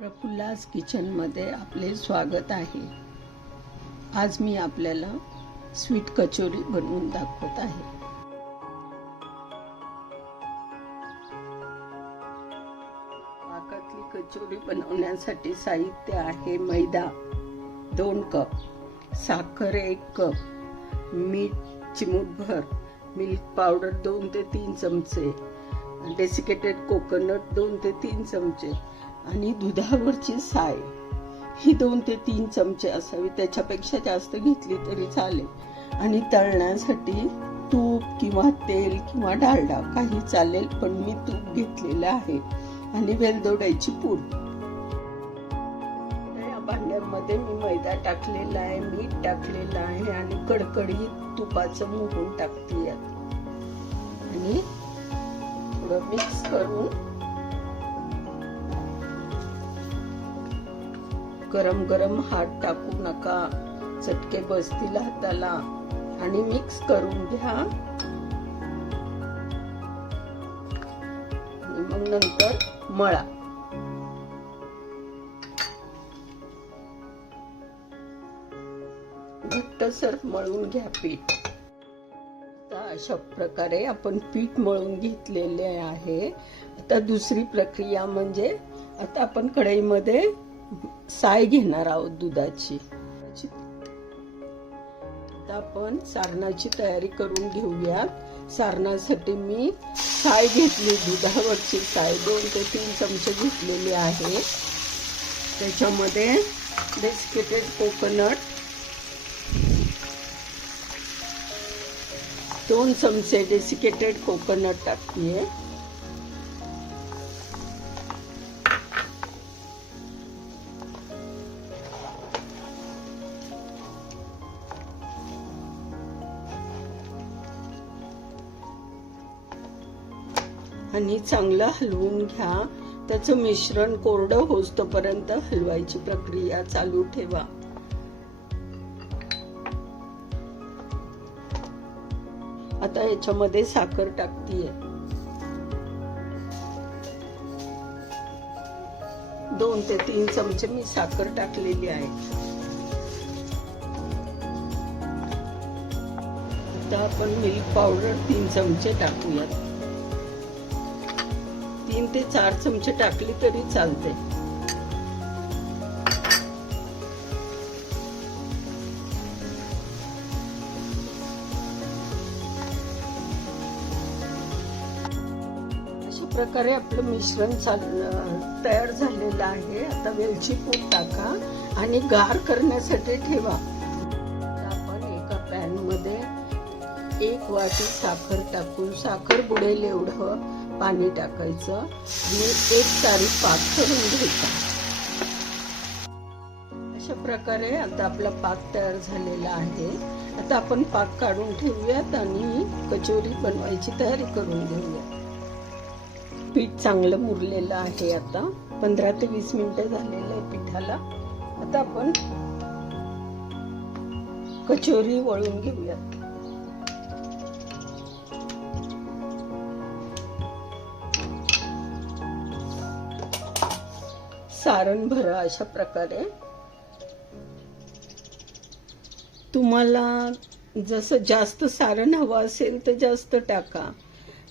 प्रफुल्लास किचनमध्ये आपले स्वागत आहे। आज मी आपल्याला स्वीट कचोरी बनवून दाखवत आहे। पाकातली कचोरी बनवण्यासाठी साहित्य आहे मैदा 2 कप, साखर 1 कप, मीठ चिमूटभर, मिल्क पावडर 2 ते 3 चमचे, डेसिकेटेड कोकोनट 2 ते 3 चमचे आणि दुधावरची साय ही 2 ते 3 चमचे असावी, त्याच्यापेक्षा जास्त घेतली तरी चालेल। आणि तळण्यासाठी तूप किंवा तेल किंवा डालडा काही चालेल, पण मी तूप घेतलेलं आहे। आणि वेलदोड्याची पूड। या भांड्यामध्ये मी मैदा टाकलेला आहे, मीठ टाकलेलं आहे आणि कडकडीत तुपाचं मोहन टाकते आणि थोडं मिक्स करून गरम गरम हात टाकू नका, चटके बसतील हाताला, आणि मिक्स करून घ्या। आणि मग नंतर मळा। घट्टसर मळून घ्या पीठ। आता अशा प्रकारे आपण पीठ मळून घेतलेले आहे। आता दुसरी प्रक्रिया म्हणजे आता आपण कढईमध्ये साय घेणार आहोत दुधाची। आता आपण सारणाची तयारी करून घेऊयात। सारणासाठी मी साय घेतली, दुधावरची साय 2 ते 3 चमचे घेतलेली आहे। त्याच्यामध्ये डेसिकेटेड कोकोनट 2 चमचे डेसिकेटेड कोकोनट टाकते। आणि चांगलं हलवून घ्या। त्याचं मिश्रण कोरडं होईपर्यंत हलवायची प्रक्रिया चालू ठेवा। आता याच्यामध्ये साखर टाकतीये, 2 ते 3 चमचे मी साखर टाकलेली आहे। आता आपण मिल्क पावडर 3 चमचे टाकूयात। 3 ते 4 चमचे टाकली तरी चालते। अशा प्रकारे आपलं मिश्रण तयार झालेलं आहे। आता वेलची पूड टाका आणि गार करण्यासाठी ठेवा। आपण एका पॅन मध्ये 1 वाटी साखर टाकून साखर बुडेल एवढं पाणी टाकायचं आणि एकसारी पाक करून घ्यायचा। अशा प्रकारे आता आपला पाक तयार झालेला आहे। आता आपण पाक काढून ठेवूयात आणि कचोरी बनवायची तयारी करून घेऊया। पीठ चांगलं मुरलेलं आहे। आता 15 ते 20 मिनिटं झालेले आहे पिठाला। आता आपण कचोरी वळून घेऊयात। सारण भरा अशा प्रकारे। तुम्हाला जसं जास्त सारण हवं असेल तर जास्त टाका।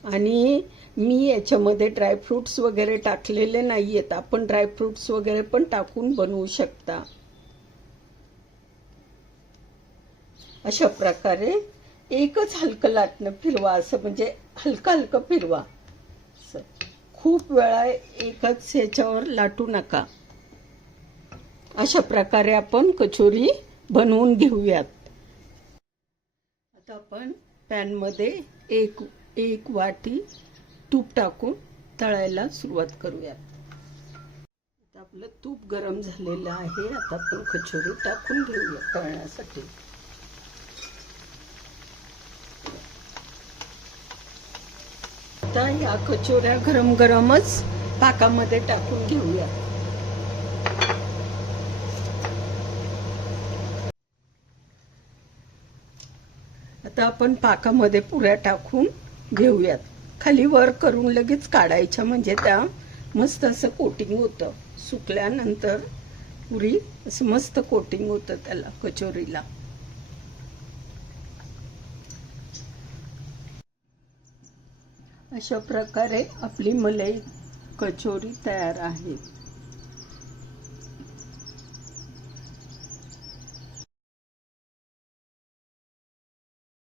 आणि मी याच्यामध्ये ड्रायफ्रुट्स वगैरे टाकलेले नाहीयेत, आपण ड्रायफ्रुट्स वगैरे पण टाकून बनवू शकता। अशा प्रकारे एकच हलकं लाटणं फिरवा, असं म्हणजे हलकं हलकं फिरवा। खूप वेळा एकच ह्याच्यावर लाटू नका। अशा प्रकारे आपण कचोरी बनवून घेऊयात। आता आपण पॅन मध्ये एक वाटी तूप टाकून तळायला सुरुवात करूयात। आता आपलं तूप गरम झालेलं आहे। आता आपण कचोरी टाकून घेऊया तळण्यासाठी। आता या कचोऱ्या गरम गरमच पाकामध्ये टाकून घेऊया। आता आपण पाकामध्ये पुऱ्या टाकून घेऊयात। खाली वर करून लगेच काढायच्या, म्हणजे त्या मस्त असं कोटिंग होतं. सुकल्यानंतर पुरी असं मस्त कोटिंग होतं त्याला, कचोरीला. अशा प्रकारे आपली मलाई कचोरी तयार आहे.